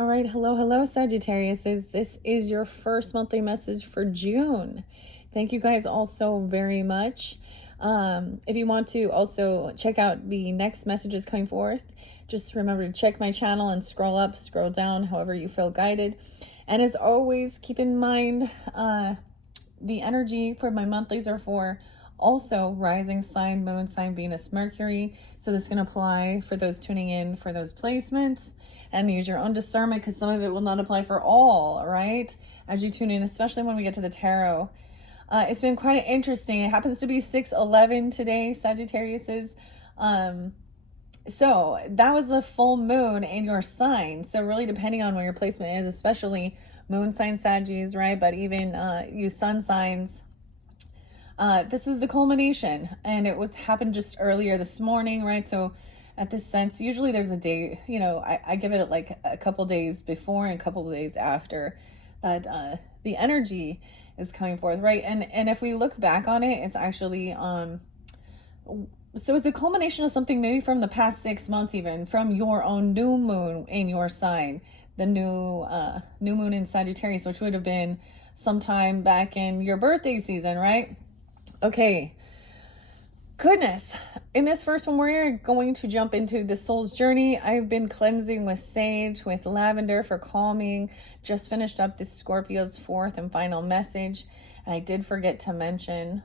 All right, hello, Sagittarius. This is your first monthly message for June. Thank you guys all so very much. If you want to also check out the next messages coming forth, just remember to check my channel and scroll up, scroll down, however you feel guided. And as always, keep in mind the energy for my monthlies are for also rising sign, moon sign, Venus, Mercury. So this can apply for those tuning in for those placements, and use your own discernment because some of it will not apply for all, right? As you tune in, especially when we get to the tarot. It's been quite interesting. It happens to be 6/11 today, Sagittarius. So that was the full moon in your sign. So really depending on where your placement is, especially moon sign Saggies, right? But even you sun signs, this is the culmination, and it was happened just earlier this morning, right? So at this sense, usually there's a day, I give it like a couple days before and a couple of days after that the energy is coming forth, right? And if we look back on it, it's actually so it's a culmination of something maybe from the past 6 months, even from your own new moon in your sign, the new moon in Sagittarius, which would have been sometime back in your birthday season, right? Okay, goodness. In this first one, we're going to jump into the soul's journey. I've been cleansing with sage, with lavender for calming. Just finished up this Scorpio's fourth and final message. And I did forget to mention,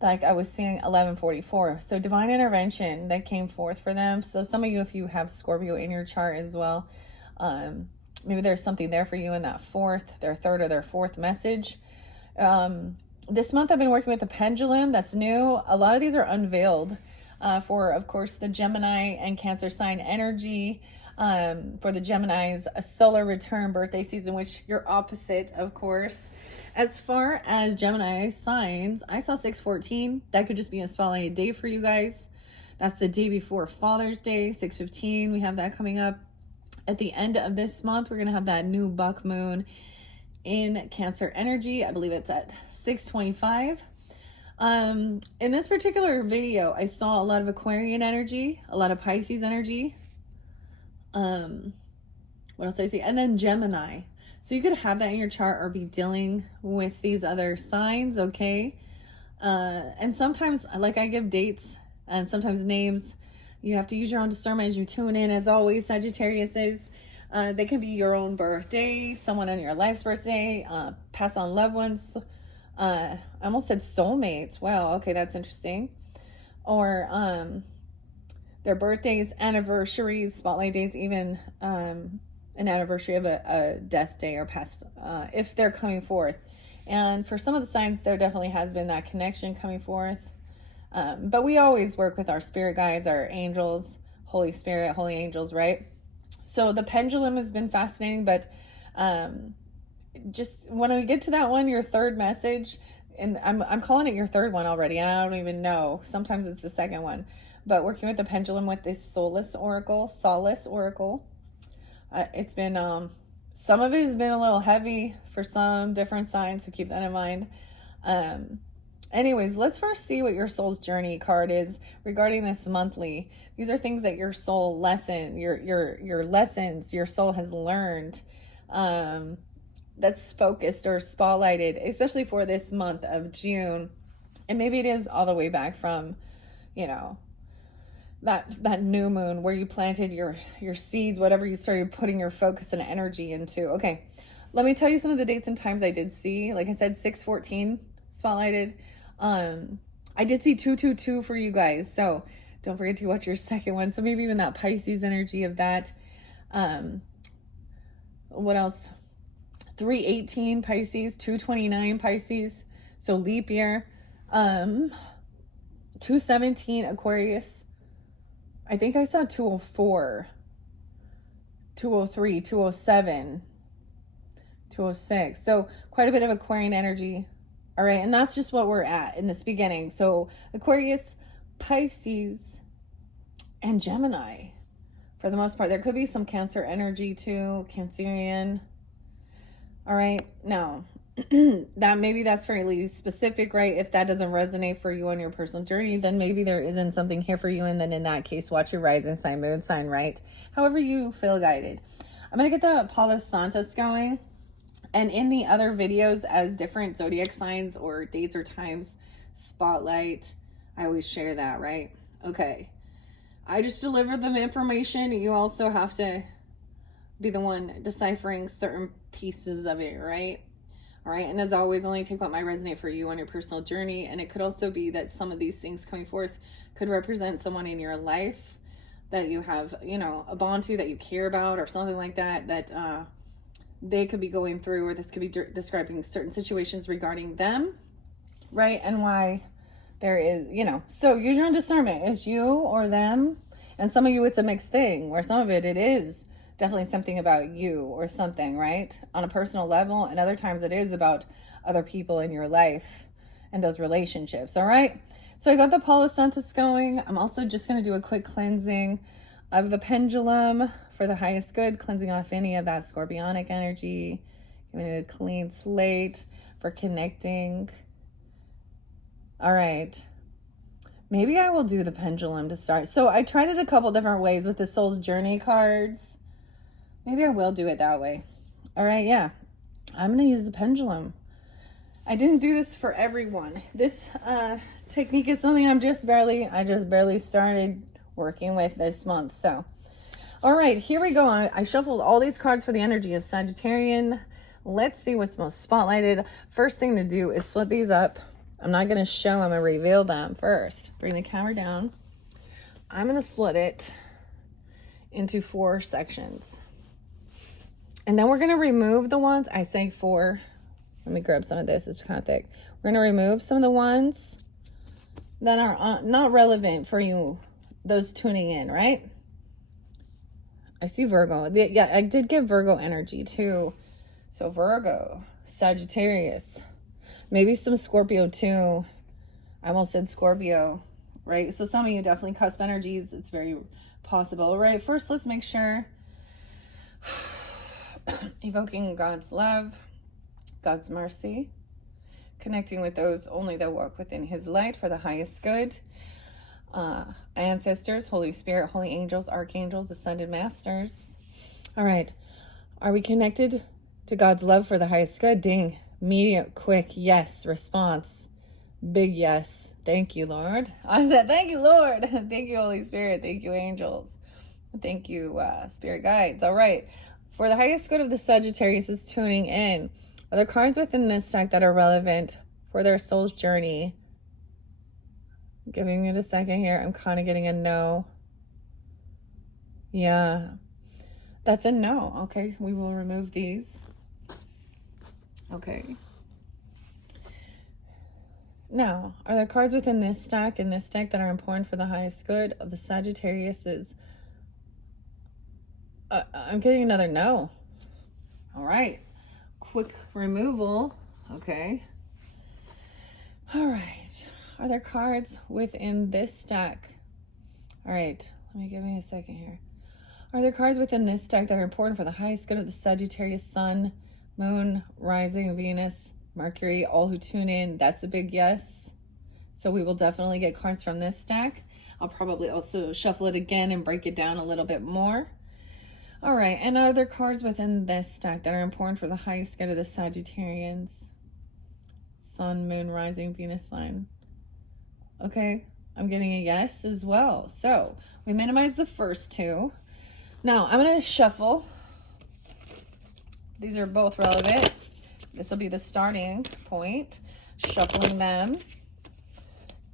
like I was seeing 1144. So divine intervention that came forth for them. So some of you, if you have Scorpio in your chart as well, maybe there's something there for you in that their third or their fourth message. This month I've been working with the pendulum. That's new. A lot of these are unveiled for, of course, the Gemini and Cancer sign energy. For the Geminis, a solar return birthday season, which you're opposite, of course. As far as Gemini signs, I saw 6/14. That could just be a spotlighted day for you guys. That's the day before Father's Day, 6/15. We have that coming up. At the end of this month, we're going to have that new buck moon in Cancer energy. I believe it's at 6/25. In this particular video, I saw a lot of Aquarian energy, a lot of Pisces energy. What else did I see? And then Gemini. So you could have that in your chart or be dealing with these other signs, okay? And sometimes, like I give dates and sometimes names. You have to use your own discernment as you tune in. As always, Sagittarius is. They can be your own birthday, someone in your life's birthday, pass on loved ones. I almost said soulmates. Wow, okay, that's interesting. Or their birthdays, anniversaries, spotlight days, even an anniversary of a death day or past, if they're coming forth. And for some of the signs, there definitely has been that connection coming forth. But we always work with our spirit guides, our angels, Holy Spirit, holy angels, right? So the pendulum has been fascinating, but just when we get to that one, your third message, and I'm calling it your third one already, and I don't even know. Sometimes it's the second one. But working with the pendulum with this solace oracle, it's been, some of it has been a little heavy for some different signs, so keep that in mind. Anyways, let's first see what your soul's journey card is regarding this monthly. These are things that your soul your lessons your soul has learned, that's focused or spotlighted, especially for this month of June. And maybe it is all the way back from, that new moon where you planted your seeds, whatever you started putting your focus and energy into. Okay, let me tell you some of the dates and times I did see. Like I said, 6/14 spotlighted. I did see 2/22 for you guys, so don't forget to watch your second one. So maybe even that Pisces energy of that. What else? 3/18 Pisces, 2/29 Pisces, so leap year. 2/17 Aquarius. I think I saw 2/04, 2/03, 2/07, 2/06. So quite a bit of Aquarian energy. All right, and that's just what we're at in this beginning. So Aquarius, Pisces, and Gemini, for the most part. There could be some Cancer energy too, Cancerian. All right, now that's fairly specific, right? If that doesn't resonate for you on your personal journey, then maybe there isn't something here for you. And then in that case, watch your rising sign, moon sign, right? However you feel guided. I'm going to get the Palo Santos going. And in the other videos as different zodiac signs or dates or times spotlight, I always share that, right? Okay. I just deliver the information. You also have to be the one deciphering certain pieces of it, right? All right. And as always, only take what might resonate for you on your personal journey. And it could also be that some of these things coming forth could represent someone in your life that you have, you know, a bond to, that you care about, or something like that, that they could be going through, or this could be describing certain situations regarding them, right? And why there is, you know, so use your own discernment. It's you or them. And some of you, it's a mixed thing, where some of it is definitely something about you or something, right? On a personal level. And other times it is about other people in your life and those relationships. All right. So I got the Palo Santos going. I'm also just going to do a quick cleansing of the pendulum for the highest good, cleansing off any of that scorpionic energy, giving it a clean slate for connecting. All right. Maybe I will do the pendulum to start. So I tried it a couple different ways with the Soul's Journey cards. Maybe I will do it that way. All right, yeah. I'm going to use the pendulum. I didn't do this for everyone. This technique is something I just barely started working with this month. So, all right, here we go. I shuffled all these cards for the energy of Sagittarian. Let's see what's most spotlighted. First thing to do is split these up. I'm not going to show them, I'm going to reveal them first. Bring the camera down. I'm going to split it into 4 sections. And then we're going to remove the ones, I say 4. Let me grab some of this, it's kind of thick. We're going to remove some of the ones that are not relevant for you, those tuning in, right? I see Virgo. Yeah, I did give Virgo energy too. So Virgo, Sagittarius, maybe some Scorpio too. I almost said Scorpio, right? So some of you definitely cusp energies. It's very possible, right? First, let's make sure. Evoking God's love, God's mercy, connecting with those only that walk within his light for the highest good. Ancestors, Holy Spirit, holy angels, archangels, ascended masters. All right. Are we connected to God's love for the highest good? Ding. Immediate, quick, yes. Response. Big yes. Thank you, Lord. I said, thank you, Lord. Thank you, Holy Spirit. Thank you, angels. Thank you, spirit guides. All right. For the highest good of the Sagittarius is tuning in. Are there cards within this deck that are relevant for their soul's journey? Giving it a second here. I'm kind of getting a no. Yeah. That's a no. Okay. We will remove these. Okay. Now, are there cards within this stack and this deck that are important for the highest good of the Sagittarius's? I'm getting another no. All right. Quick removal. Okay. All right. Are there cards within this stack? All right. Give me a second here. Are there cards within this stack that are important for the highest good of the Sagittarius Sun, Moon, Rising, Venus, Mercury, all who tune in? That's a big yes. So we will definitely get cards from this stack. I'll probably also shuffle it again and break it down a little bit more. All right, and are there cards within this stack that are important for the highest good of the Sagittarians? Sun, Moon, Rising, Venus sign. Okay, I'm getting a yes as well. So we minimize the first 2. Now I'm going to shuffle. These are both relevant. This will be the starting point. Shuffling them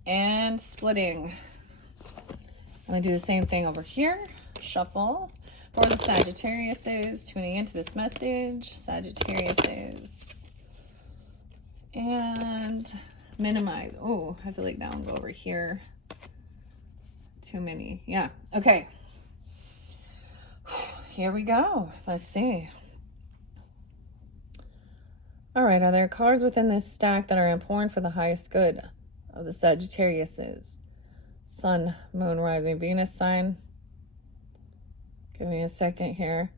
and splitting. I'm going to do the same thing over here. Shuffle. For the Sagittariuses tuning into this message, Sagittariuses, and minimize. Oh, I feel like that one go over here. Too many. Yeah. Okay. Here we go. Let's see. All right. Are there cards within this stack that are important for the highest good of the Sagittariuses? Sun, Moon, Rising, Venus sign. Give me a second here.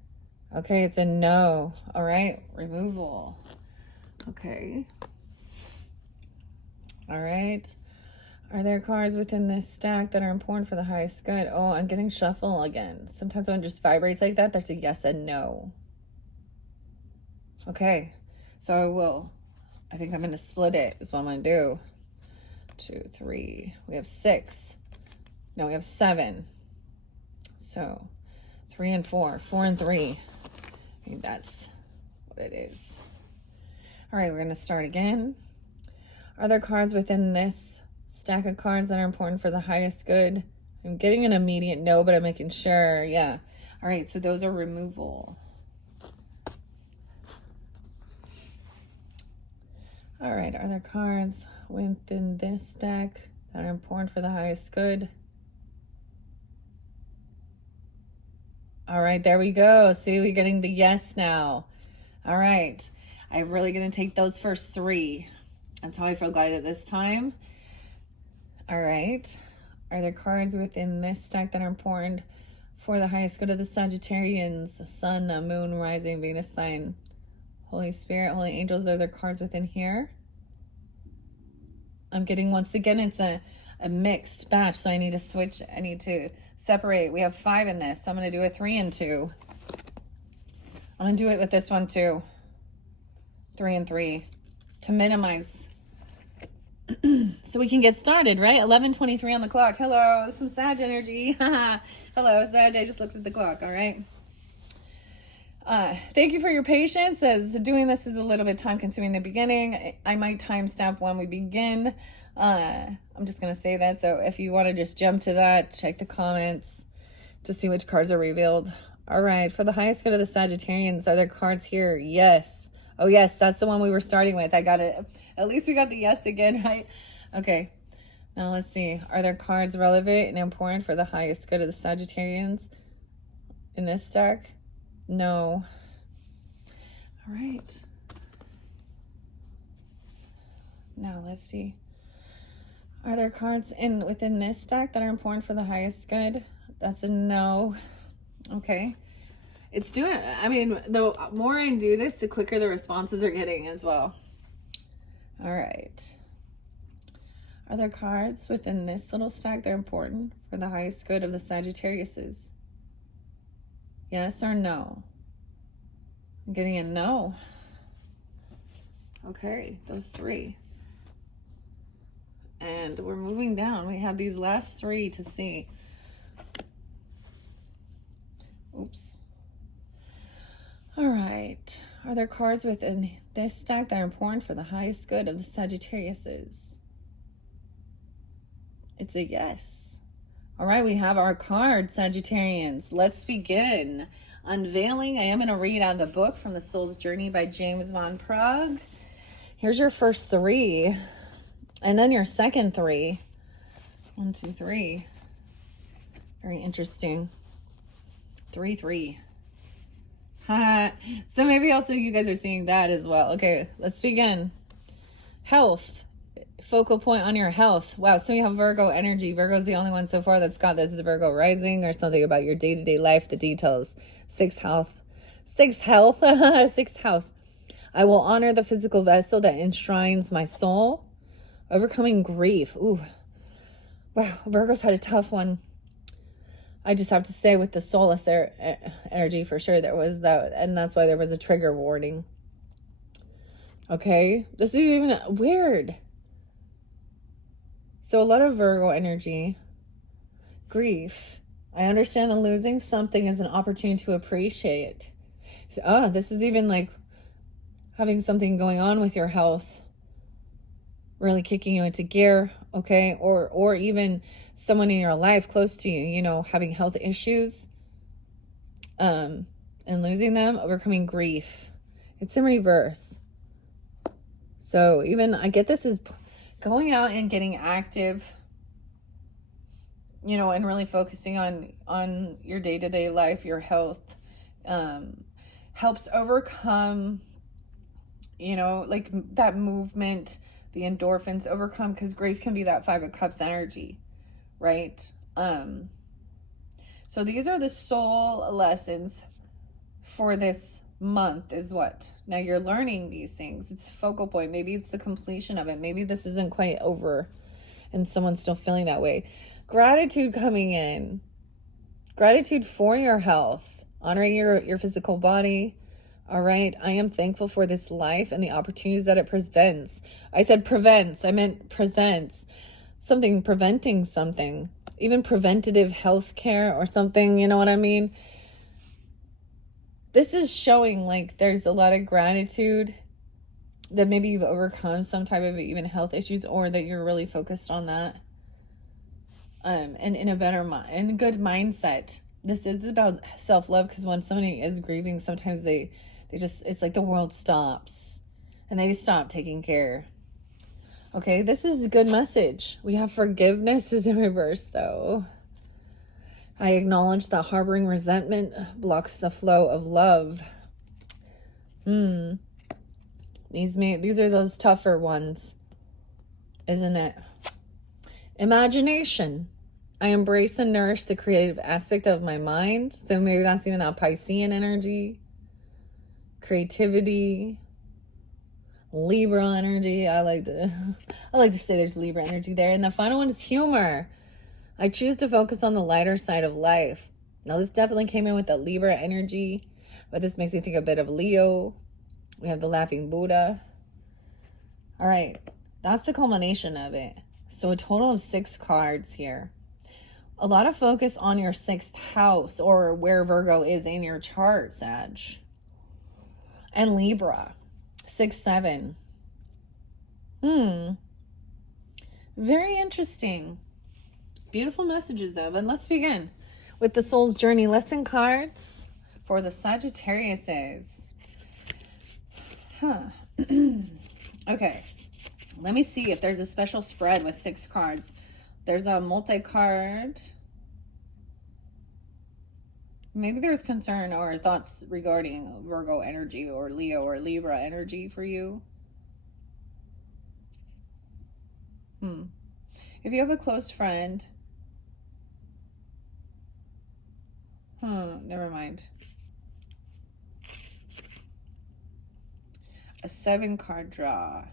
Okay, it's a no. All right, removal. Okay. All right. Are there cards within this stack that are important for the highest good? Oh, I'm getting shuffle again. Sometimes when it just vibrates like that, there's a yes and no. Okay, so I think I'm going to split it is what I'm going to do. 2, 3, we have 6. No, we have 7. So 3 and 4, 4 and 3. I think that's what it is. All right, we're going to start again. Are there cards within this stack of cards that are important for the highest good? I'm getting an immediate no, but I'm making sure. Yeah. All right, so those are removal. All right, are there cards within this stack that are important for the highest good? All right, there we go. See, we're getting the yes now. All right, I'm really going to take those first 3. That's how I feel guided this time. All right, are there cards within this stack that are important for the highest good of the Sagittarians? Sun, Moon, Rising, Venus sign, Holy Spirit, Holy Angels. Are there cards within here? I'm getting, once again, it's a mixed batch, so I need to switch. I need to separate. We have 5 in this, so I'm going to do a 3 and 2. I'm going to do it with this one too. 3 and 3 to minimize so we can get started, right? 11:23 on the clock. Hello, some Sag energy. Hello, Sag. I just looked at the clock. All right. Thank you for your patience, as doing this is a little bit time consuming in the beginning. I might timestamp when we begin. I'm just going to say that. So if you want to just jump to that, check the comments to see which cards are revealed. All right. For the highest good of the Sagittarians, are there cards here? Yes. Oh, yes. That's the one we were starting with. I got it. At least we got the yes again, right? Okay. Now let's see. Are there cards relevant and important for the highest good of the Sagittarians in this deck? No. All right. Now let's see. Are there cards within this deck that are important for the highest good? That's a no. Okay. It's doing, I mean, the more I do this, the quicker the responses are getting as well. All right. Are there cards within this little stack that are important for the highest good of the Sagittariuses? Yes or no? I'm getting a no. Okay, those 3. And we're moving down. We have these last 3 to see. Oops. All right. Are there cards within this stack that are important for the highest good of the Sagittariuses? It's a yes. All right, we have our card, Sagittarians. Let's begin. Unveiling. I am going to read out of the book From the Soul's Journey by James Van Praagh. Here's your first 3. And then your second 3. 1, 2, 3. Very interesting. 3, 3. So maybe also you guys are seeing that as well. Okay, let's begin. Health. Focal point on your health. Wow, so you have Virgo energy. Virgo's the only one so far that's got this. Is Virgo rising or something about your day-to-day life, the details. 6th health. 6th health. 6th house. I will honor the physical vessel that enshrines my soul. Overcoming grief. Ooh. Wow, Virgo's had a tough one. I just have to say, with the soulless energy, for sure, there was that, and that's why there was a trigger warning. Okay, this is even weird. So a lot of Virgo energy, grief. I understand that losing something is an opportunity to appreciate. So, this is even like having something going on with your health, really kicking you into gear, okay? Or even someone in your life close to you, you know, having health issues, and losing them, overcoming grief. It's in reverse. So even, I get this is going out and getting active, you know, and really focusing on your day-to-day life, your health, helps overcome, you know, like that movement, the endorphins overcome, because grief can be that 5 of Cups energy, right? So these are the soul lessons for this month is what. Now you're learning these things. It's focal point. Maybe it's the completion of it. Maybe this isn't quite over and someone's still feeling that way. Gratitude coming in. Gratitude for your health, honoring your physical body. All right. I am thankful for this life and the opportunities that it presents. I said prevents. I meant presents. Something, preventing something. Even preventative health care or something. You know what I mean? This is showing like there's a lot of gratitude that maybe you've overcome some type of even health issues, or that you're really focused on that. And in a better mind, in a good mindset. This is about self-love, because when somebody is grieving, sometimes they just, it's like the world stops and they stop taking care. Okay, this is a good message. We have forgiveness is in reverse though. I acknowledge that harboring resentment blocks the flow of love. These are those tougher ones, isn't it? Imagination. I embrace and nourish the creative aspect of my mind. So maybe that's even that Piscean energy. Creativity. Libra energy. I like to say there's Libra energy there. And the final one is humor. I choose to focus on the lighter side of life. Now this definitely came in with the Libra energy, but this makes me think a bit of Leo. We have the laughing Buddha. All right, that's the culmination of it. So a total of 6 cards here. A lot of focus on your 6th house, or where Virgo is in your chart, Sag. And Libra, 6, 7. Very interesting. Beautiful messages though, but let's begin with the Soul's Journey lesson cards for the Sagittariuses. Okay, let me see if there's a special spread with 6 cards. There's a multi-card. Maybe there's concern or thoughts regarding Virgo energy or Leo or Libra energy for you. If you have a close friend, never mind. A 7-card draw.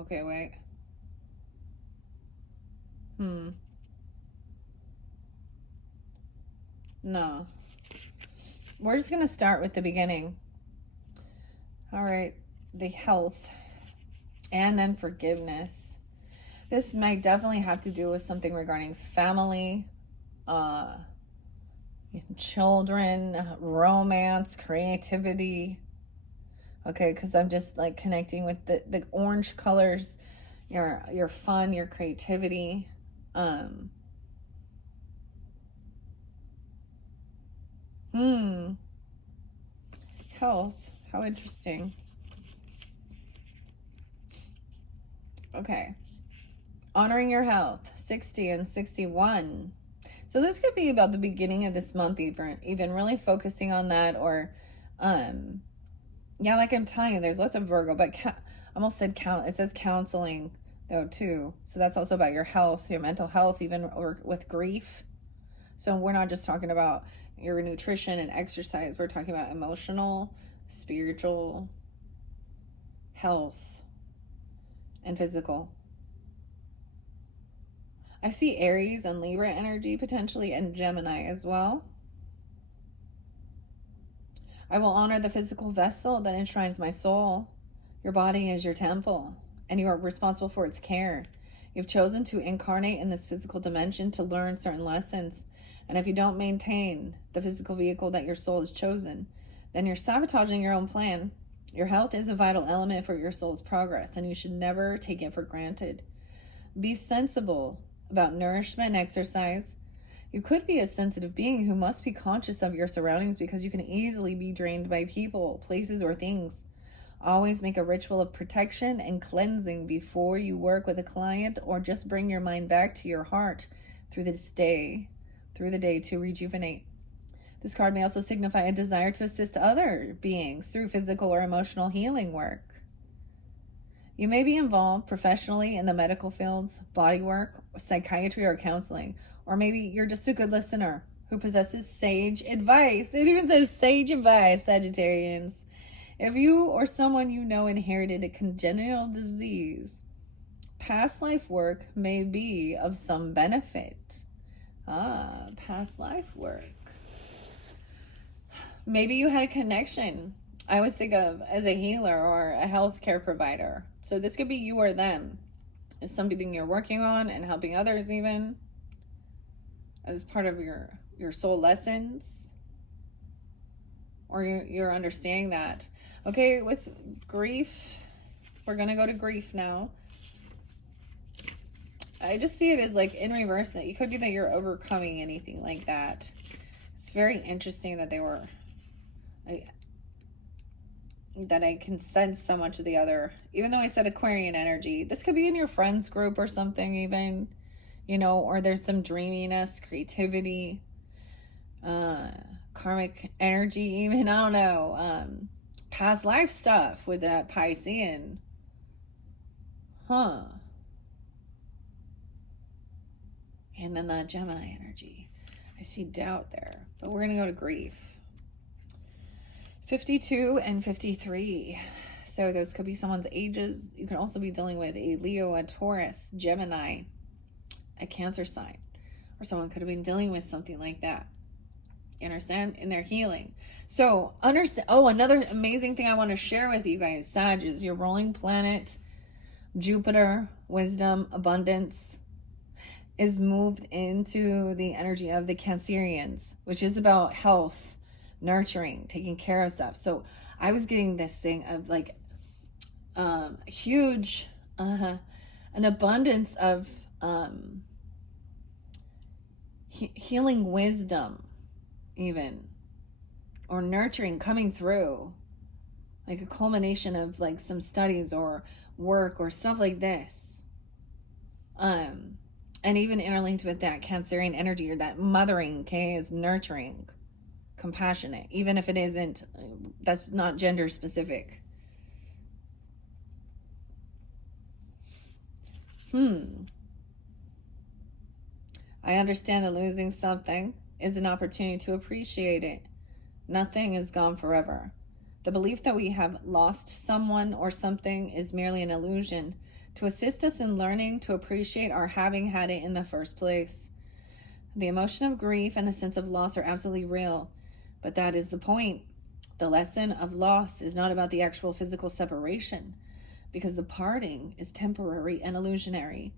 Okay, wait. No. We're just going to start with the beginning. All right. The health. And then forgiveness. This might definitely have to do with something regarding family, children, romance, creativity. Okay, because I'm just like connecting with the orange colors, your fun, your creativity. Health. How interesting. Okay. Honoring your health. 60 and 61. So this could be about the beginning of this month, even really focusing on that, or yeah, like I'm telling you, there's lots of Virgo, but I almost said it says counseling though too. So that's also about your health, your mental health, even or with grief. So we're not just talking about your nutrition and exercise. We're talking about emotional, spiritual health, and physical. I see Aries and Libra energy potentially, and Gemini as well. I will honor the physical vessel that enshrines my soul. Your body is your temple, and you are responsible for its care. You've chosen to incarnate in this physical dimension to learn certain lessons. And if you don't maintain the physical vehicle that your soul has chosen, then you're sabotaging your own plan. Your health is a vital element for your soul's progress, and you should never take it for granted. Be sensible about nourishment and exercise. You could be a sensitive being who must be conscious of your surroundings, because you can easily be drained by people, places, or things. Always make a ritual of protection and cleansing before you work with a client, or just bring your mind back to your heart through the day to rejuvenate. This card may also signify a desire to assist other beings through physical or emotional healing work. You may be involved professionally in the medical fields, body work, psychiatry, or counseling. Or maybe you're just a good listener who possesses sage advice. It even says sage advice, Sagittarians. If you or someone you know inherited a congenital disease, past life work may be of some benefit. Past life work. Maybe you had a connection. I always think of as a healer or a healthcare provider. So this could be you or them. It's something you're working on and helping others even as part of your soul lessons. Or you're understanding that. Okay, with grief, we're going to go to grief now. I just see it as like in reverse. It could be that you're overcoming anything like that. It's very interesting that that I can sense so much of the other, even though I said Aquarian energy. This could be in your friends group or something even, you know, or there's some dreaminess, creativity, karmic energy even, I don't know, past life stuff with that Piscean. And then that Gemini energy. I see doubt there. But we're going to go to grief. 52 and 53. So those could be someone's ages. You could also be dealing with a Leo, a Taurus, Gemini, a Cancer sign. Or someone could have been dealing with something like that. You understand? In their healing. So understand. Oh, another amazing thing I want to share with you guys. Sag is your ruling planet. Jupiter, wisdom, abundance, is moved into the energy of the Cancerians, which is about health, nurturing, taking care of stuff. So I was getting this thing of like huge, an abundance of healing wisdom even, or nurturing coming through, like a culmination of like some studies or work or stuff like this. And even interlinked with that Cancerian energy or that mothering, okay, is nurturing, compassionate, even if it isn't, that's not gender specific. I understand that losing something is an opportunity to appreciate it. Nothing is gone forever. The belief that we have lost someone or something is merely an illusion to assist us in learning to appreciate our having had it in the first place. The emotion of grief and the sense of loss are absolutely real, but that is the point. The lesson of loss is not about the actual physical separation, because the parting is temporary and illusionary.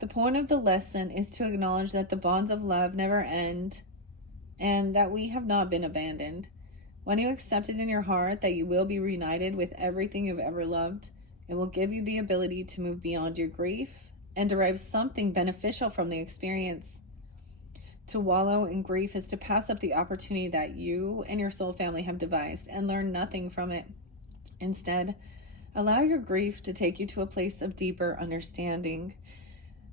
The point of the lesson is to acknowledge that the bonds of love never end and that we have not been abandoned. When you accept it in your heart that you will be reunited with everything you've ever loved, it will give you the ability to move beyond your grief and derive something beneficial from the experience. To wallow in grief is to pass up the opportunity that you and your soul family have devised and learn nothing from it. Instead, allow your grief to take you to a place of deeper understanding.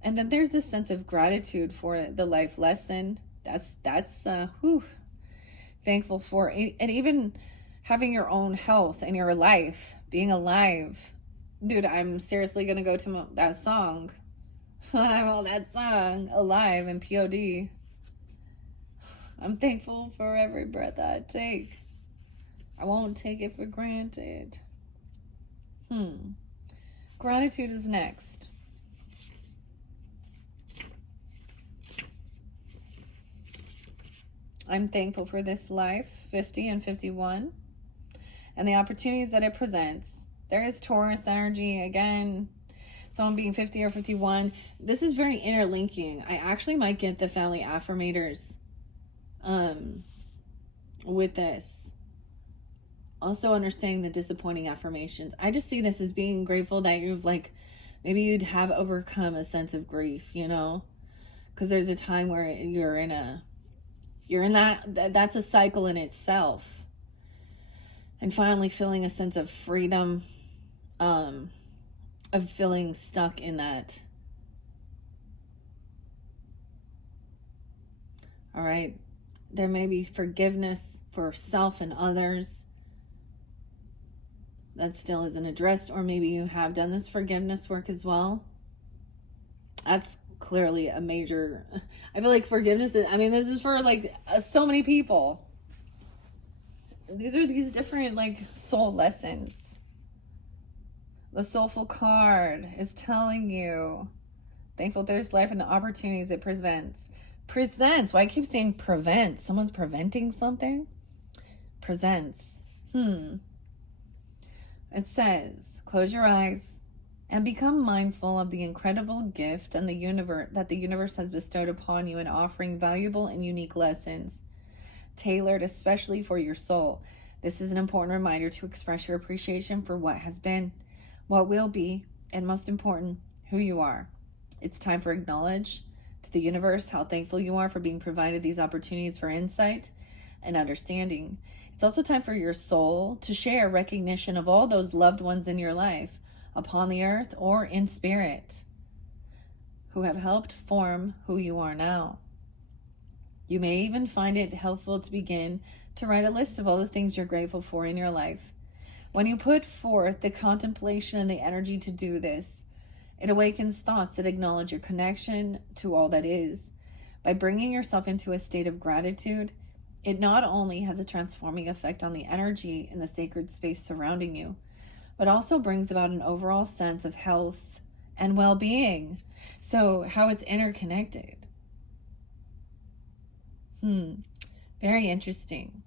And then there's this sense of gratitude for the life lesson. That's thankful for, and even having your own health and your life, being alive. Dude, I'm seriously gonna go to that song. That song, Alive and POD. I'm thankful for every breath I take. I won't take it for granted. Gratitude is next. I'm thankful for this life, 50 and 51, and the opportunities that it presents. There is Taurus energy again, someone being 50 or 51. This is very interlinking. I actually might get the family affirmators with this. Also understanding the disappointing affirmations. I just see this as being grateful that you've maybe you'd have overcome a sense of grief, you know, because there's a time where you're in that's a cycle in itself. And finally feeling a sense of freedom, of feeling stuck in that. All right. There may be forgiveness for self and others that still isn't addressed, or maybe you have done this forgiveness work as well. That's clearly a major, I feel like forgiveness is, this is for so many people. These are these different soul lessons. The Soulful card is telling you thankful through this life and the opportunities it presents. Presents. Why I keep saying prevents? Someone's preventing something? Presents. It says, close your eyes and become mindful of the incredible gift and the universe that the universe has bestowed upon you in offering valuable and unique lessons tailored especially for your soul. This is an important reminder to express your appreciation for what has been, what will be, and most important, who you are. It's time for acknowledge to the universe how thankful you are for being provided these opportunities for insight and understanding. It's also time for your soul to share recognition of all those loved ones in your life, upon the earth or in spirit, who have helped form who you are now. You may even find it helpful to begin to write a list of all the things you're grateful for in your life. When you put forth the contemplation and the energy to do this, it awakens thoughts that acknowledge your connection to all that is. By bringing yourself into a state of gratitude, it not only has a transforming effect on the energy in the sacred space surrounding you, but also brings about an overall sense of health and well-being. So how it's interconnected. Very interesting.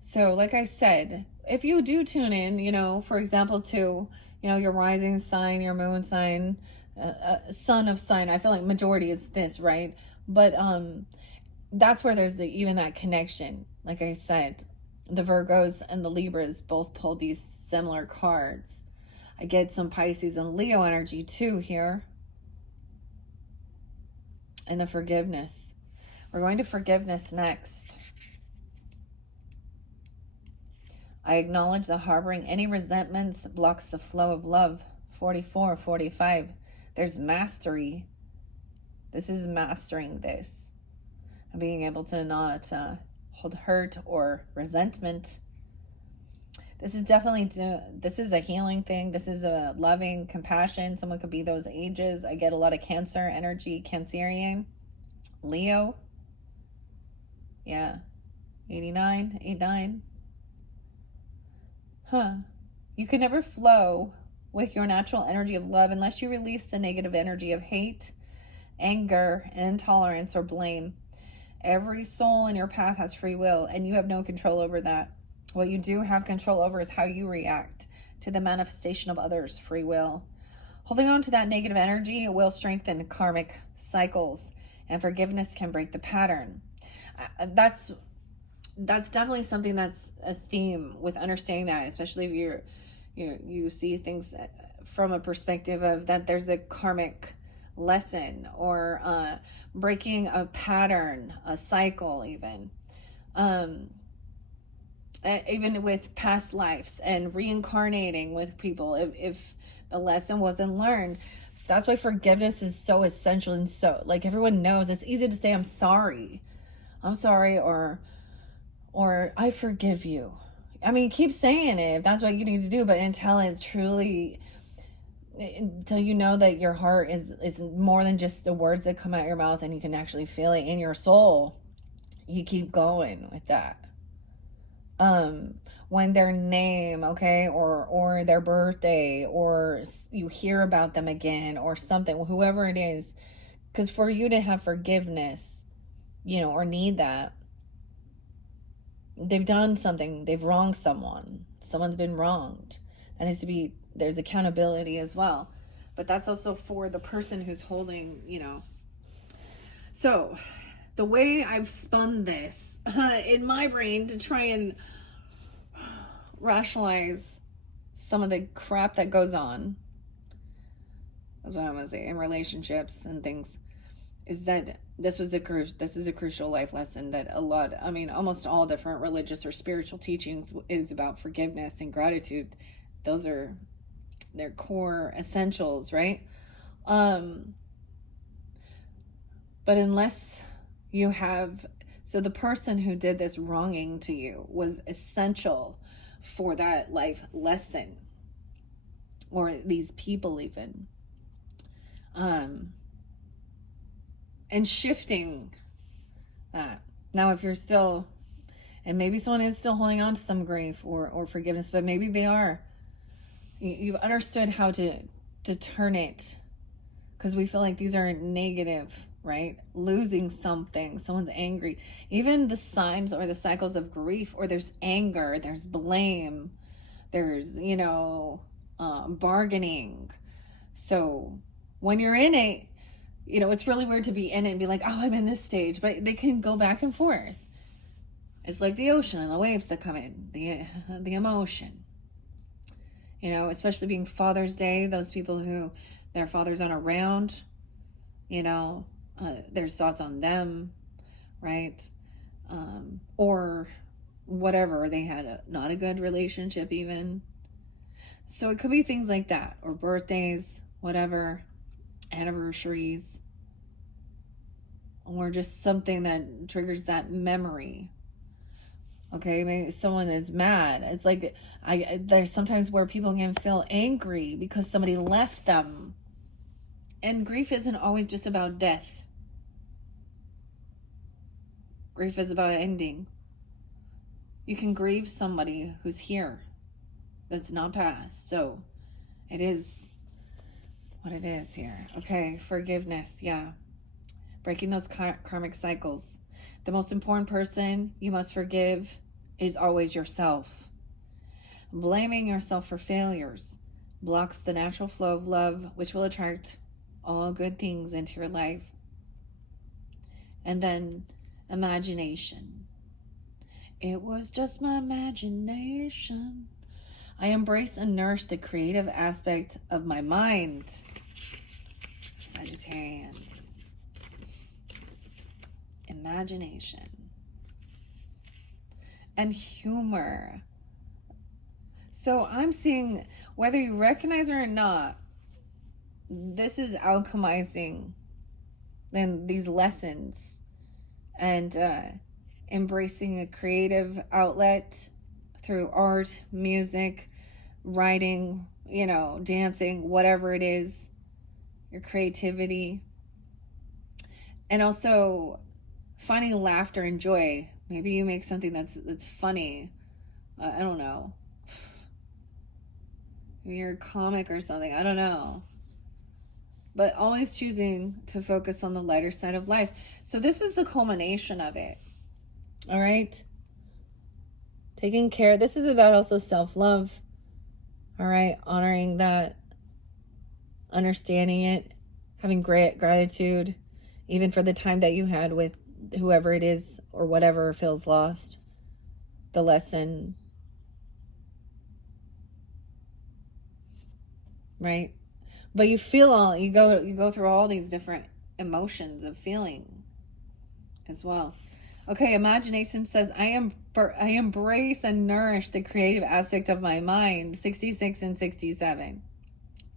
So like I said, if you do tune in, for example, to, your rising sign, your moon sign, sun of sign, I feel like majority is this, right? But that's where there's even that connection. Like I said, the Virgos and the Libras both pulled these similar cards. I get some Pisces and Leo energy too here. And the forgiveness. We're going to forgiveness next. I acknowledge that harboring any resentments blocks the flow of love. 44, 45. There's mastery. This is mastering this. And being able to not hold hurt or resentment. This is definitely, this is a healing thing. This is a loving compassion. Someone could be those ages. I get a lot of Cancer energy, Cancerian. Leo. Yeah. 89, 89. You can never flow with your natural energy of love unless you release the negative energy of hate, anger, intolerance, or blame. Every soul in your path has free will, and you have no control over that. What you do have control over is how you react to the manifestation of others' free will. Holding on to that negative energy will strengthen karmic cycles, and forgiveness can break the pattern. That's definitely something that's a theme with understanding that, especially if you see things from a perspective of that there's a karmic lesson or breaking a pattern, a cycle, even with past lives and reincarnating with people if the lesson wasn't learned. That's why forgiveness is so essential. And so, like, everyone knows it's easy to say I'm sorry or I forgive you. I mean, keep saying it if that's what you need to do, but until you know that your heart is more than just the words that come out your mouth and you can actually feel it in your soul, you keep going with that. When their name, okay, or their birthday, or you hear about them again or something, whoever it is, because for you to have forgiveness, or need that, they've done something, they've wronged someone's been wronged. That needs to be, there's accountability as well, but that's also for the person who's holding, So the way I've spun this in my brain to try and rationalize some of the crap that goes on, that's what I'm gonna say, in relationships and things, is that this is a crucial life lesson that almost all different religious or spiritual teachings is about forgiveness and gratitude. Those are their core essentials, right? But unless you have, so the person who did this wronging to you was essential for that life lesson, or these people even, and shifting that. Now, if you're still And maybe someone is still holding on to some grief or forgiveness, but maybe they are. You've understood how to turn it, because we feel like these are negative, right? Losing something, someone's angry. Even the signs or the cycles of grief, or there's anger, there's blame, there's, bargaining. So when you're in it, it's really weird to be in it and be like, oh, I'm in this stage, but they can go back and forth. It's like the ocean and the waves that come in, the emotion. Especially being Father's Day, those people who their fathers aren't around, there's thoughts on them, right? Or whatever, they had not a good relationship even. So it could be things like that, or birthdays, whatever, anniversaries, or just something that triggers that memory. Okay, maybe someone is mad. It's like there's sometimes where people can feel angry because somebody left them. And grief isn't always just about death. Grief is about ending. You can grieve somebody who's here that's not past. So it is what it is here. Okay, forgiveness. Yeah. Breaking those karmic cycles. The most important person you must forgive is always yourself. Blaming yourself for failures blocks the natural flow of love, which will attract all good things into your life. And then imagination. It was just my imagination. I embrace and nourish the creative aspect of my mind. Sagittarians. Imagination. And humor. So I'm seeing, whether you recognize it or not, this is alchemizing then these lessons and embracing a creative outlet through art, music, writing, dancing, whatever it is, your creativity. And also finding laughter and joy. Maybe you make something that's funny. I don't know. Maybe you're a comic or something. I don't know. But always choosing to focus on the lighter side of life. So this is the culmination of it. All right? Taking care. This is about also self-love. All right? Honoring that. Understanding it. Having great gratitude. Even for the time that you had with whoever it is or whatever feels lost. The lesson. Right? But you feel you go through all these different emotions of feeling as well. Okay, imagination says, I embrace and nourish the creative aspect of my mind. 66 and 67.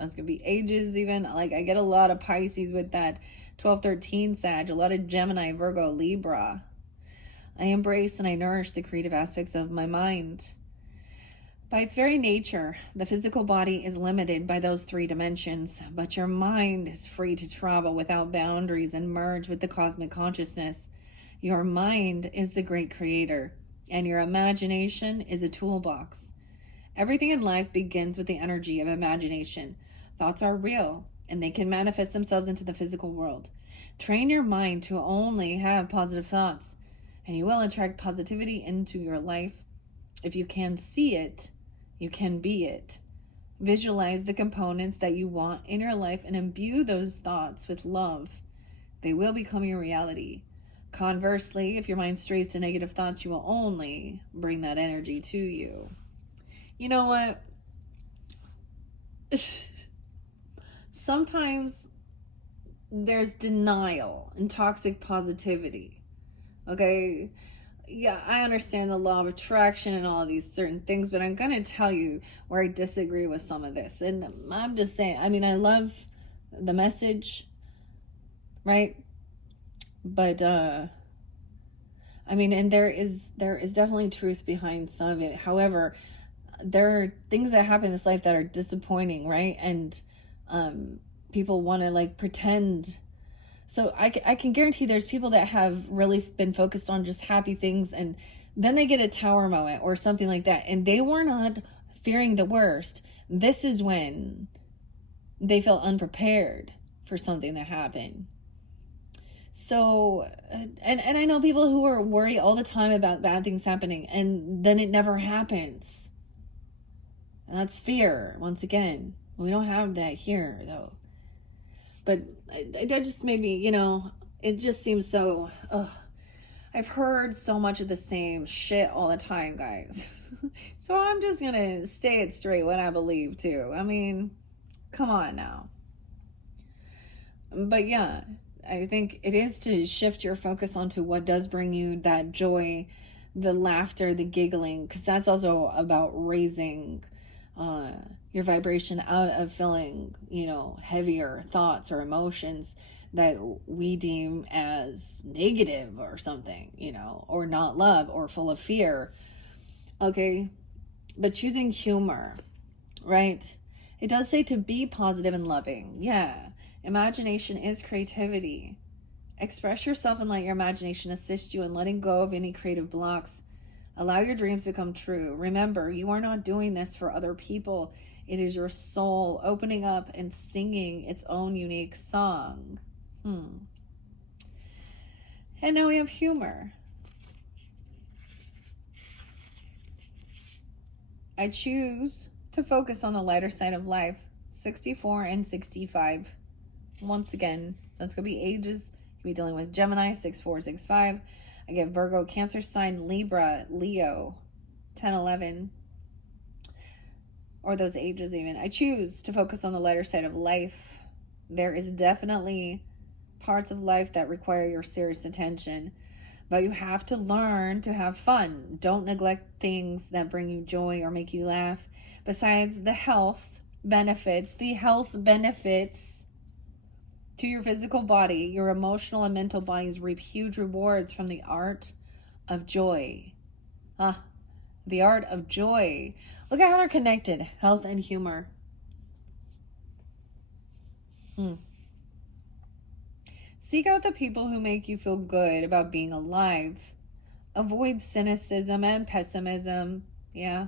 Those could be ages even. Like I get a lot of Pisces with that 12-13 Sag, a lot of Gemini, Virgo, Libra. I embrace and I nourish the creative aspects of my mind. By its very nature, the physical body is limited by those three dimensions, but your mind is free to travel without boundaries and merge with the cosmic consciousness. Your mind is the great creator, and your imagination is a toolbox. Everything in life begins with the energy of imagination. Thoughts are real, and they can manifest themselves into the physical world. Train your mind to only have positive thoughts, and you will attract positivity into your life. If you can see it, you can be it. Visualize the components that you want in your life and imbue those thoughts with love. They will become your reality. Conversely, if your mind strays to negative thoughts, you will only bring that energy to you. You know what? Sometimes there's denial and toxic positivity. Okay? Yeah, I understand the law of attraction and all of these certain things, but I'm going to tell you where I disagree with some of this. And I'm just saying, I love the message, right? But, and there is definitely truth behind some of it. However, there are things that happen in this life that are disappointing, right? And people want to pretend. So I can guarantee there's people that have really been focused on just happy things and Then they get a tower moment or something like that, and they were not fearing the worst. This is when they feel unprepared for something that happened. So, and I know people who are worried all the time about bad things happening, and then it never happens. And that's fear, once again. We don't have that here, though. But that just made me, it just seems so, I've heard so much of the same shit all the time, guys. So I'm just going to stay it straight what I believe, too. I mean, come on now. But yeah, I think it is to shift your focus onto what does bring you that joy, the laughter, the giggling, because that's also about raising your vibration out of feeling, heavier thoughts or emotions that we deem as negative or something, or not love or full of fear. Okay, but choosing humor, right? It does say to be positive and loving. Yeah. Imagination is creativity. Express yourself and let your imagination assist you in letting go of any creative blocks. Allow your dreams to come true. Remember, you are not doing this for other people. It is your soul opening up and singing its own unique song. And now we have humor. I choose to focus on the lighter side of life. 64 and 65. Once again, those could be ages. You could be dealing with Gemini, 6465. I get Virgo, Cancer sign, Libra, Leo, 1011. Or those ages even. I choose to focus on the lighter side of life. There is definitely parts of life that require your serious attention. But you have to learn to have fun. Don't neglect things that bring you joy or make you laugh. Besides the health benefits to your physical body, your emotional and mental bodies reap huge rewards from the art of joy. The art of joy. Look at how they're connected, health and humor. Seek out the people who make you feel good about being alive. Avoid cynicism and pessimism. Yeah.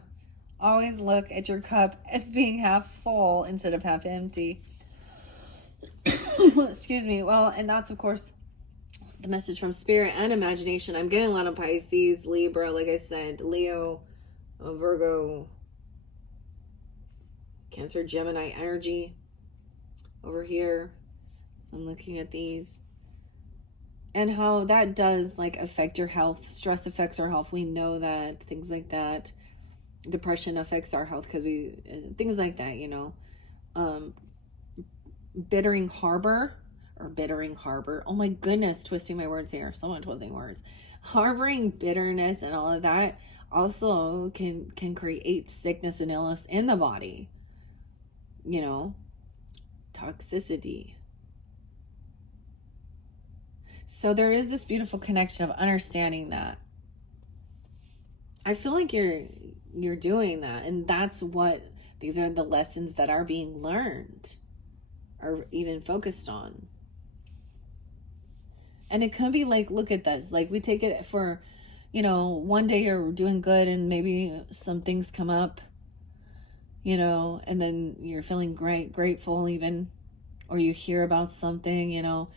Always look at your cup as being half full instead of half empty. Excuse me. Well, and that's, of course, the message from Spirit and Imagination. I'm getting a lot of Pisces, Libra, like I said, Leo, Virgo, Cancer, Gemini energy over here. So I'm looking at these. And how that does affect your health. Stress affects our health. We know that. Things like that. Depression affects our health because things like that, bittering harbor. Oh my goodness, twisting my words here. Someone twisting words. Harboring bitterness and all of that also can create sickness and illness in the body. Toxicity. So there is this beautiful connection of understanding that. I feel like you're doing that, and that's what these are the lessons that are being learned or even focused on. And it could be look at this, we take it for, one day you're doing good and maybe some things come up, and then you're feeling grateful even, or you hear about something, and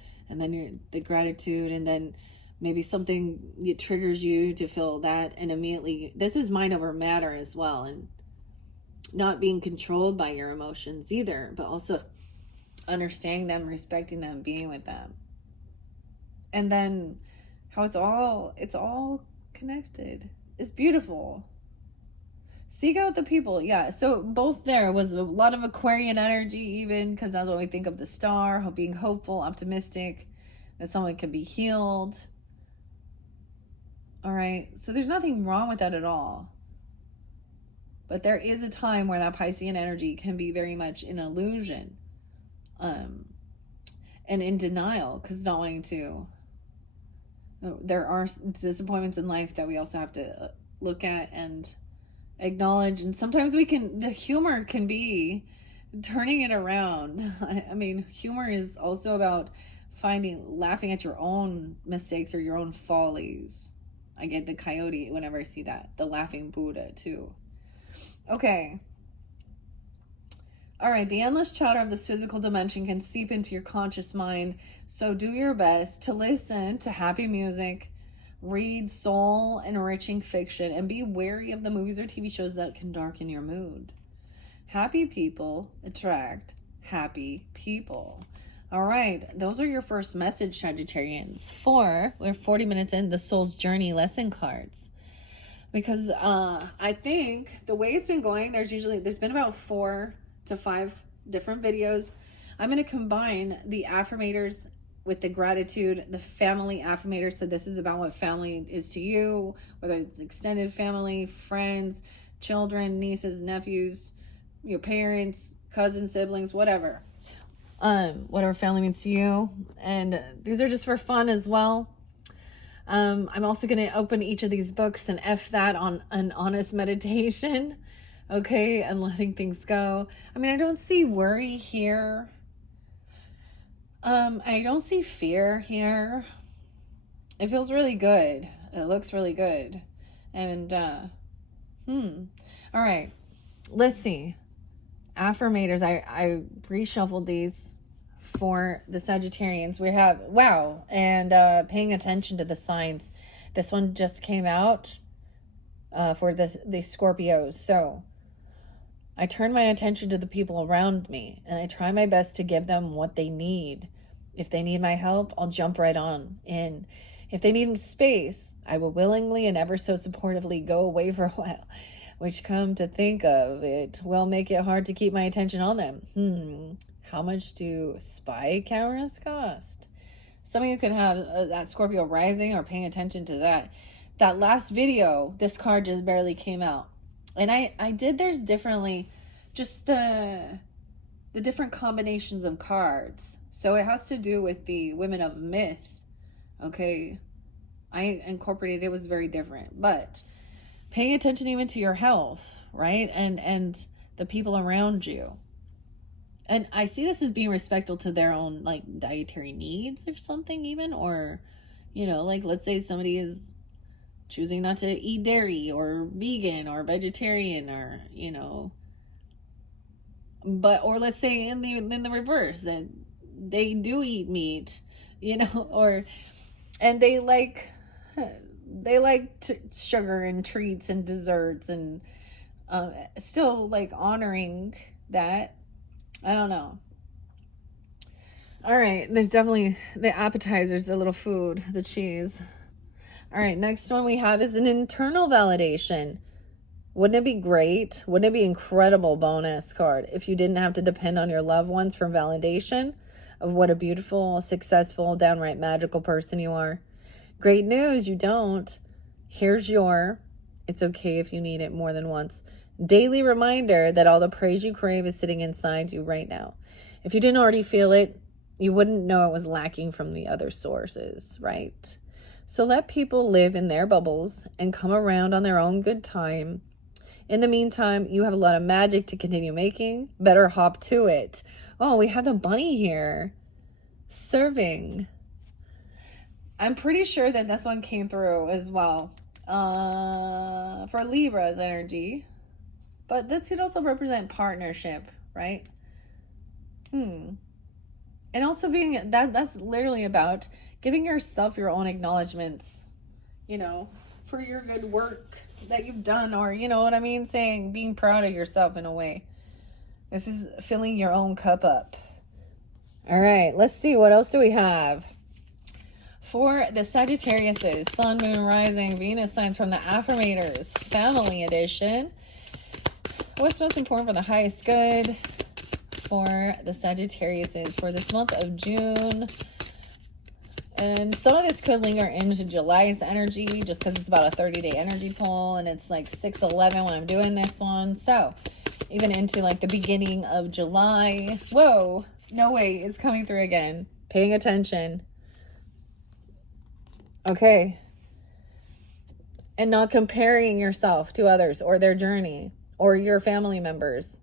then the gratitude, and then maybe something, it triggers you to feel that, and immediately, this is mind over matter as well, and not being controlled by your emotions either, but also understanding them, respecting them, being with them. And then how it's all connected. It's beautiful. Seek out the people. Yeah, so both there was a lot of Aquarian energy even, because that's what we think of the star, being hopeful, optimistic, that someone can be healed. All right, so there's nothing wrong with that at all. But there is a time where that Piscean energy can be very much an illusion. And in denial, because not wanting to. There are disappointments in life that we also have to look at and acknowledge. And sometimes the humor can be turning it around. I mean, humor is also about laughing at your own mistakes or your own follies. I get the coyote whenever I see that. The laughing Buddha too. Okay. All right, the endless chatter of this physical dimension can seep into your conscious mind, so do your best to listen to happy music, read soul enriching fiction, and be wary of the movies or TV shows that can darken your mood. Happy people attract happy people. All right, those are your first message, Sagittarians. We're 40 minutes in the Soul's Journey lesson cards. Because I think the way it's been going, there's been about 4 to 5 different videos. I'm going to combine the affirmators with the gratitude, the family affirmators. So this is about what family is to you, whether it's extended family, friends, children, nieces, nephews, your parents, cousins, siblings, whatever. Whatever family means to you. And these are just for fun as well. I'm also going to open each of these books and F that on an honest meditation. Okay, and letting things go. I mean, I don't see worry here. I don't see fear here. It feels really good. It looks really good. And, all right. Let's see. Affirmators. I reshuffled these for the Sagittarians. We have, wow, and paying attention to the signs. This one just came out for the Scorpios. So I turn my attention to the people around me, and I try my best to give them what they need. If they need my help, I'll jump right on in. If they need space, I will willingly and ever so supportively go away for a while, which, come to think of it, will make it hard to keep my attention on them. How much do spy cameras cost? Some of you could have that Scorpio rising or paying attention to that. That last video, this card just barely came out. And I did theirs differently, just the different combinations of cards. So it has to do with the women of myth. Okay. I incorporated, it was very different. But paying attention even to your health, right? And the people around you. And I see this as being respectful to their own, like, dietary needs or something even. Or, you know, like, let's say somebody is choosing not to eat dairy or vegan or vegetarian, or, you know, but, or let's say in the reverse, that they do eat meat, you know, or, and they like sugar and treats and desserts, and still like honoring that. I don't know. All right, there's definitely the appetizers, the little food, the cheese. All right, next one we have is an internal validation. Wouldn't it be great? Wouldn't it be incredible bonus card if you didn't have to depend on your loved ones for validation of what a beautiful, successful, downright magical person you are? Great news, you don't. Here's your, it's okay if you need it more than once, daily reminder that all the praise you crave is sitting inside you right now. If you didn't already feel it, you wouldn't know it was lacking from the other sources, right? So let people live in their bubbles and come around on their own good time. In the meantime, you have a lot of magic to continue making. Better hop to it. Oh, we have the bunny here. Serving. I'm pretty sure that this one came through as well. For Libra's energy. But this could also represent partnership, right? And also being, that's literally about giving yourself your own acknowledgements, you know, for your good work that you've done, or, you know what I mean? Saying, being proud of yourself in a way. This is filling your own cup up. All right, let's see. What else do we have? For the Sagittariuses, Sun, Moon, Rising, Venus signs from the Affirmators Family Edition. What's most important for the highest good for the Sagittariuses for this month of June? And some of this could linger into July's energy, just because it's about a 30-day energy pull, and it's like 6/11 when I'm doing this one. So even into like the beginning of July. Whoa, no way, it's coming through again. Paying attention. Okay. And not comparing yourself to others or their journey or your family members.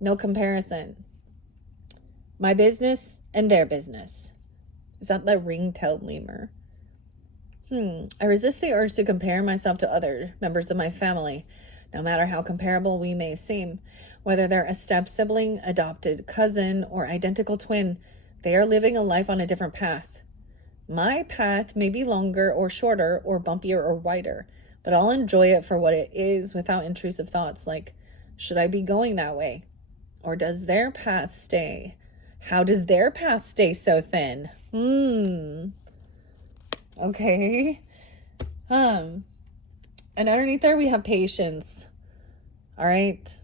No comparison. My business and their business. Is that the ring-tailed lemur? I resist the urge to compare myself to other members of my family, no matter how comparable we may seem. Whether they're a step sibling, adopted cousin, or identical twin, they are living a life on a different path. My path may be longer or shorter or bumpier or wider, but I'll enjoy it for what it is without intrusive thoughts like, should I be going that way? Or does their path stay? How does their path stay so thin? Okay. And underneath there we have patience. All right.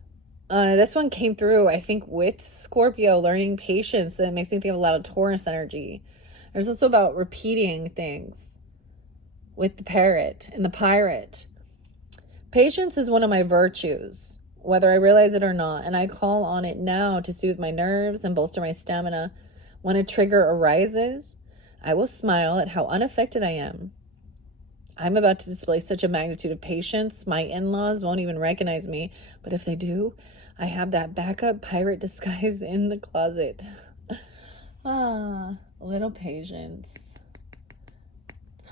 This one came through, I think, with Scorpio, learning patience. That makes me think of a lot of Taurus energy. There's also about repeating things with the parrot and the pirate. Patience is one of my virtues, whether I realize it or not, and I call on it now to soothe my nerves and bolster my stamina. When a trigger arises, I will smile at how unaffected I am. I'm about to display such a magnitude of patience, my in-laws won't even recognize me, but if they do, I have that backup pirate disguise in the closet. A little patience.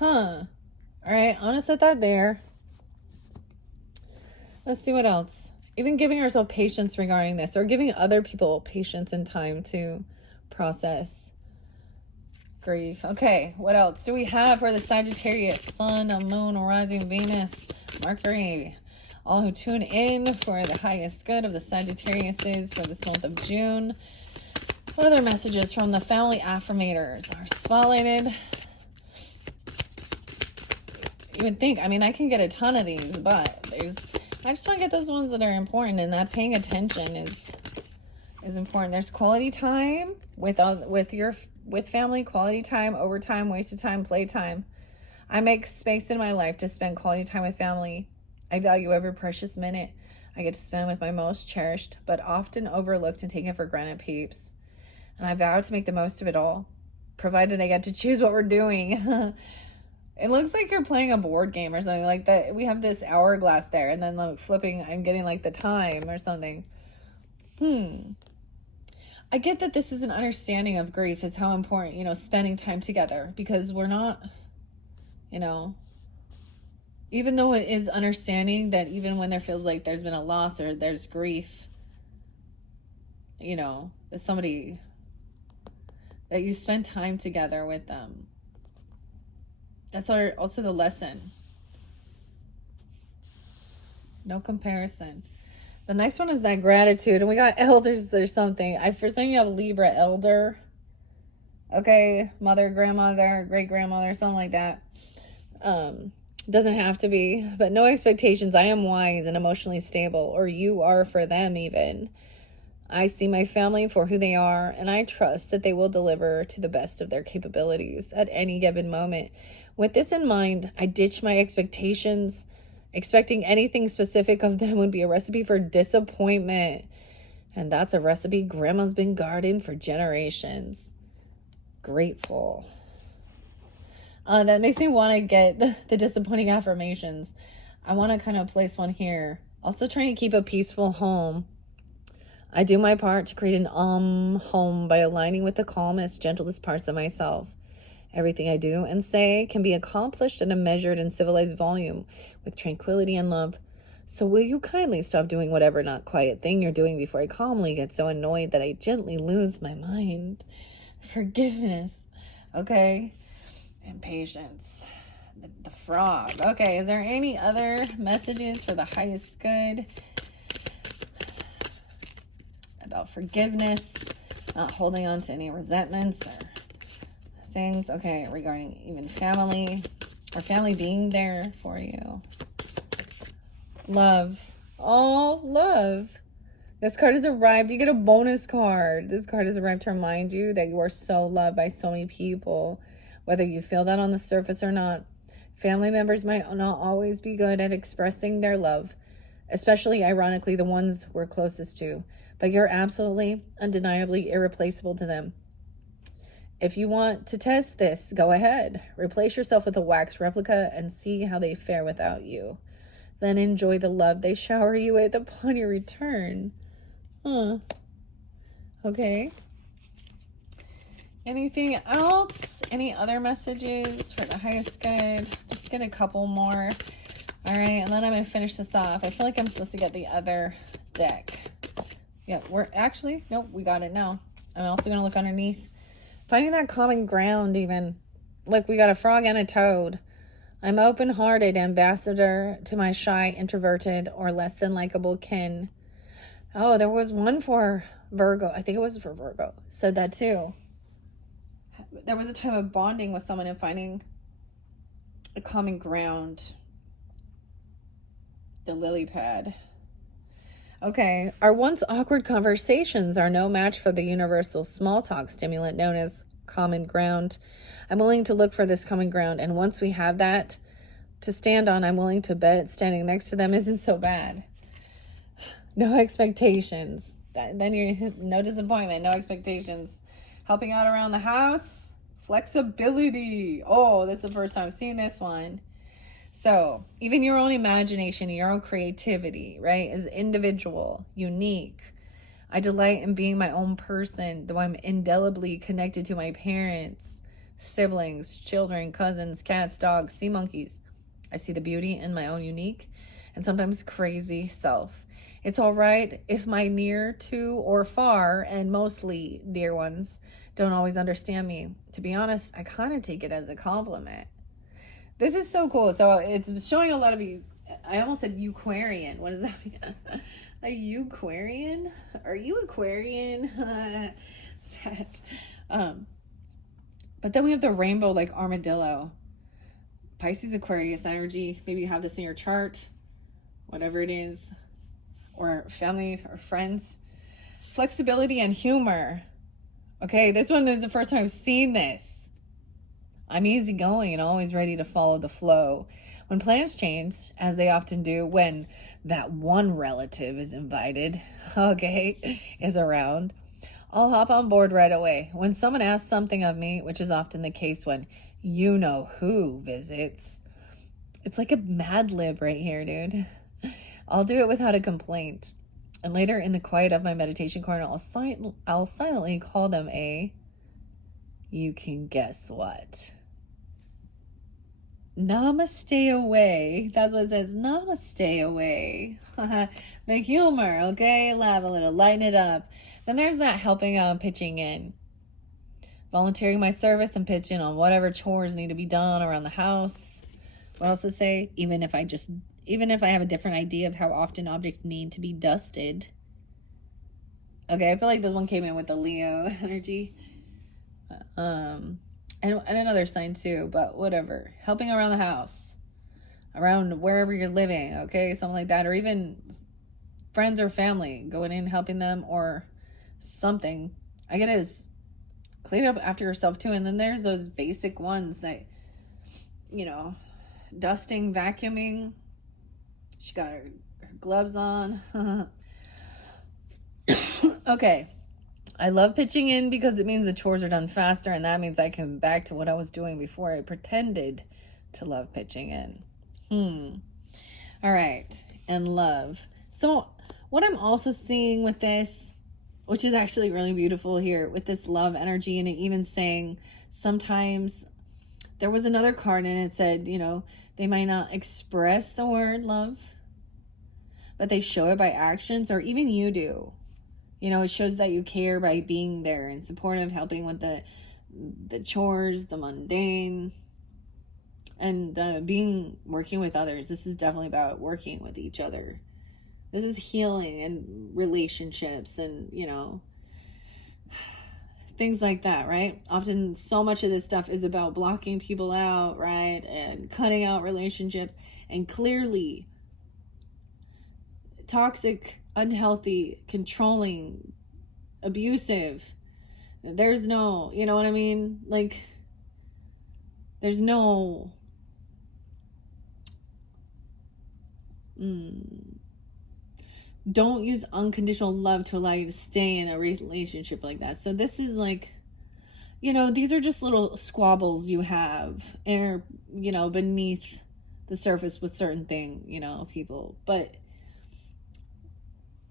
All right, I'm gonna set that there. Let's see what else. Even giving ourselves patience regarding this, or giving other people patience and time to process grief. Okay, what else do we have for the Sagittarius? Sun, Moon, Rising, Venus, Mercury. All who tune in for the highest good of the Sagittariuses for this month of June. What other messages from the family affirmators are spotlighted? You would think, I mean, I can get a ton of these, but I just want to get those ones that are important, and that paying attention is important. There's quality time with family, quality time, overtime, wasted time, playtime. I make space in my life to spend quality time with family. I value every precious minute I get to spend with my most cherished, but often overlooked and taken for granted peeps. And I vow to make the most of it all, provided I get to choose what we're doing. It looks like you're playing a board game or something like that. We have this hourglass there, and then like flipping, I'm getting like the time or something. I get that this is an understanding of grief, is how important, spending time together, because we're not, even though it is understanding that even when there feels like there's been a loss or there's grief, that somebody, that you spend time together with them. That's also the lesson. No comparison. The next one is that gratitude. And we got elders or something. For some you have Libra elder. Okay. Mother, grandmother, great grandmother, something like that. Doesn't have to be. But no expectations. I am wise and emotionally stable. Or you are for them even. I see my family for who they are. And I trust that they will deliver to the best of their capabilities at any given moment. With this in mind, I ditch my expectations. Expecting anything specific of them would be a recipe for disappointment. And that's a recipe Grandma's been guarding for generations. Grateful. That makes me want to get the disappointing affirmations. I want to kind of place one here. Also trying to keep a peaceful home. I do my part to create an home by aligning with the calmest, gentlest parts of myself. Everything I do and say can be accomplished in a measured and civilized volume with tranquility and love. So will you kindly stop doing whatever not quiet thing you're doing before I calmly get so annoyed that I gently lose my mind? Forgiveness. Okay. And patience. The frog. Okay. Is there any other messages for the highest good about forgiveness? Not holding on to any resentments or things. Okay, regarding even family, or family being there for you. Love. Oh, love. This card has arrived. You get a bonus card. This card has arrived to remind you that you are so loved by so many people, whether you feel that on the surface or not. Family members might not always be good at expressing their love, especially, ironically, the ones we're closest to, but you're absolutely, undeniably irreplaceable to them. If you want to test this, go ahead. Replace yourself with a wax replica and see how they fare without you. Then enjoy the love they shower you with upon your return. Okay. Anything else? Any other messages for the highest good? Just get a couple more. All right, and then I'm going to finish this off. I feel like I'm supposed to get the other deck. Yeah, we're actually, nope, we got it now. I'm also going to look underneath. Finding that common ground even. Look, we got a frog and a toad. I'm open-hearted, ambassador to my shy, introverted, or less than likable kin. Oh, there was one for Virgo. I think it was for Virgo. Said that too. There was a time of bonding with someone and finding a common ground. The lily pad. Okay. Our once awkward conversations are no match for the universal small talk stimulant known as common ground. I'm willing to look for this common ground, and once we have that to stand on, I'm willing to bet standing next to them isn't so bad. No expectations. Then you no disappointment, no expectations. Helping out around the house, flexibility. Oh, this is the first time I've seen this one. So even your own imagination, your own creativity, right, is individual, unique. I delight in being my own person, though I'm indelibly connected to my parents, siblings, children, cousins, cats, dogs, sea monkeys. I see the beauty in my own unique and sometimes crazy self. It's all right if my near to or far and mostly dear ones don't always understand me. To be honest, I kind of take it as a compliment. This is so cool. So it's showing a lot of you. I almost said Aquarian. What does that mean? A Aquarian? Are you Aquarian? Sad. But then we have the rainbow like armadillo. Pisces, Aquarius energy. Maybe you have this in your chart. Whatever it is. Or family or friends. Flexibility and humor. Okay, this one is the first time I've seen this. I'm easygoing and always ready to follow the flow. When plans change, as they often do, when that one relative is invited, okay, is around, I'll hop on board right away. When someone asks something of me, which is often the case when you know who visits, it's like a Mad Lib right here, dude. I'll do it without a complaint. And later in the quiet of my meditation corner, I'll silently call them a, you can guess what. Namaste away. That's what it says. Namaste away. The humor, okay? Laugh a little, lighten it up. Then there's that helping out, pitching in. Volunteering my service and pitch in on whatever chores need to be done around the house. What else to say? Even if I have a different idea of how often objects need to be dusted. Okay, I feel like this one came in with the Leo energy. And another sign too, but whatever. Helping around the house, around wherever you're living, okay, something like that, or even friends or family, going in, helping them or something. I get it as clean up after yourself too. And then there's those basic ones that, you know, dusting, vacuuming. She got her gloves on. Okay. I love pitching in because it means the chores are done faster, and that means I can back to what I was doing before I pretended to love pitching in. All right. And love. So what I'm also seeing with this, which is actually really beautiful here with this love energy, and it even saying sometimes there was another card and it said, you know, they might not express the word love, but they show it by actions, or even you do. You know, it shows that you care by being there and supportive, helping with the chores, the mundane, and working with others. This is definitely about working with each other. This is healing and relationships and, you know, things like that, right? Often so much of this stuff is about blocking people out, right? And cutting out relationships. And clearly, toxic, unhealthy, controlling, abusive, there's no, you know what I mean? Like, there's no don't use unconditional love to allow you to stay in a relationship like that. So this is like, you know, these are just little squabbles you have, or, you know, beneath the surface with certain thing, you know, people. But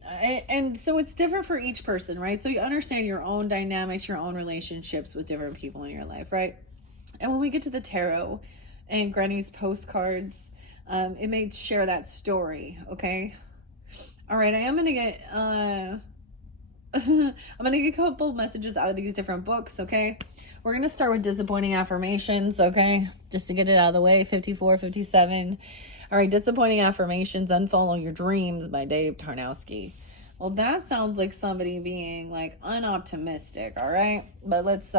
And so it's different for each person, right? So you understand your own dynamics, your own relationships with different people in your life, right? And when we get to the tarot and Granny's postcards, it may share that story, okay? All right, I am gonna get I'm gonna get a couple messages out of these different books, okay? We're gonna start with disappointing affirmations, okay? Just to get it out of the way. 54, 57. All right, disappointing affirmations. Unfollow your dreams by Dave Tarnowski. Well, that sounds like somebody being like unoptimistic, all right? But let's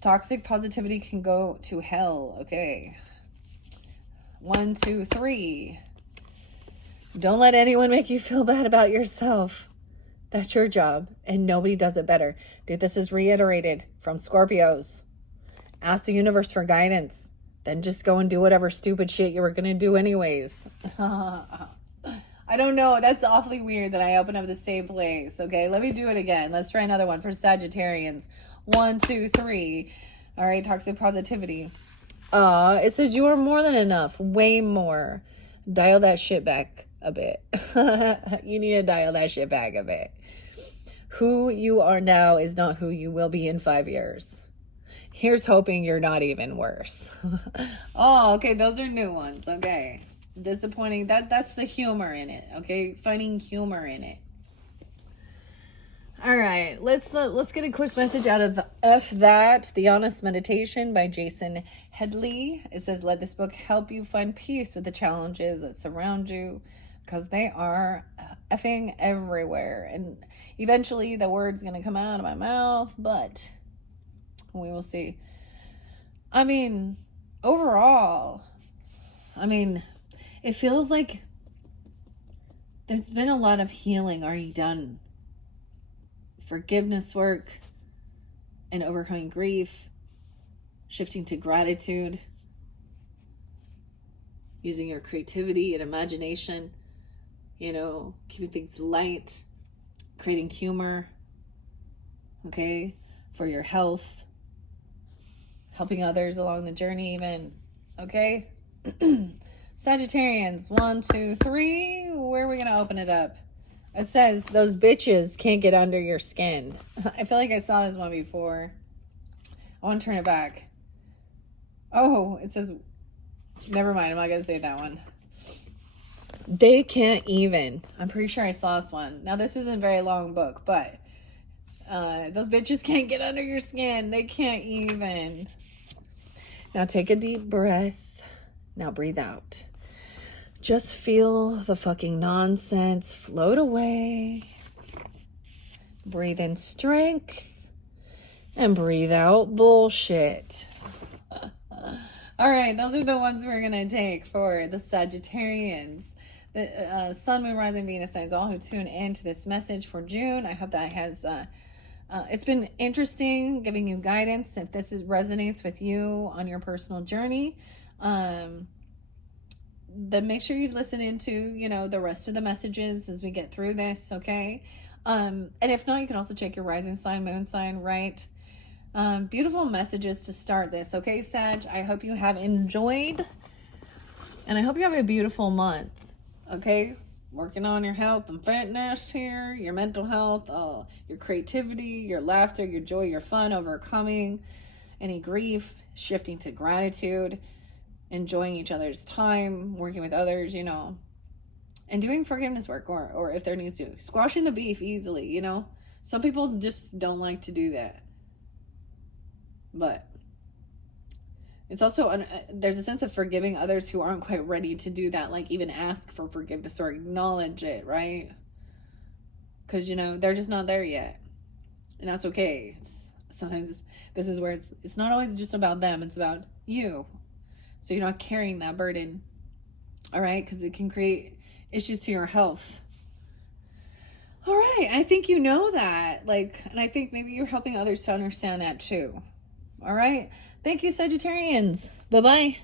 toxic positivity can go to hell, okay? 1, 2, 3. Don't let anyone make you feel bad about yourself. That's your job, and nobody does it better. Dude, this is reiterated from Scorpios. Ask the universe for guidance. Then just go and do whatever stupid shit you were going to do anyways. I don't know. That's awfully weird that I open up the same place. Okay, let me do it again. Let's try another one for Sagittarians. 1, 2, 3. All right, toxic positivity. It says you are more than enough. Way more. Dial that shit back a bit. You need to dial that shit back a bit. Who you are now is not who you will be in 5 years. Here's hoping you're not even worse. Oh, okay. Those are new ones. Okay. Disappointing. That's the humor in it. Okay. Finding humor in it. All right. Let's get a quick message out of F That, The Honest Meditation by Jason Headley. It says, let this book help you find peace with the challenges that surround you, because they are effing everywhere. And eventually the word's going to come out of my mouth, but we will see. I mean, overall, it feels like there's been a lot of healing already done. Forgiveness work and overcoming grief, shifting to gratitude, using your creativity and imagination, keeping things light, creating humor, okay, for your health, helping others along the journey even, okay? Sagittarians, 1, 2, 3. Where are we going to open it up? It says, those bitches can't get under your skin. I feel like I saw this one before. I want to turn it back. Oh, it says, never mind. I'm not going to say that one. They can't even. I'm pretty sure I saw this one. Now, this isn't a very long book, but those bitches can't get under your skin. They can't even. Now, take a deep breath. Now, breathe out. Just feel the fucking nonsense float away. Breathe in strength. And breathe out bullshit. All right, those are the ones we're going to take for the Sagittarians. The Sun, Moon, Rising, Venus signs, all who tune in to this message for June. I hope that has... it's been interesting giving you guidance if this resonates with you on your personal journey. Then make sure you listen into, the rest of the messages as we get through this, okay? And if not, you can also check your rising sign, moon sign, right? Beautiful messages to start this, okay, Sag? I hope you have enjoyed, and I hope you have a beautiful month, okay? Working on your health and fitness here, your mental health, your creativity, your laughter, your joy, your fun, overcoming any grief, shifting to gratitude, enjoying each other's time, working with others, and doing forgiveness work, or if there needs to, squashing the beef easily, Some people just don't like to do that. But it's also, there's a sense of forgiving others who aren't quite ready to do that, like even ask for forgiveness or acknowledge it, right? Because, they're just not there yet. And that's okay. Sometimes this is where it's not always just about them, it's about you. So you're not carrying that burden, all right? Because it can create issues to your health. All right, I think you know that. And I think maybe you're helping others to understand that too. All right. Thank you, Sagittarians. Bye-bye.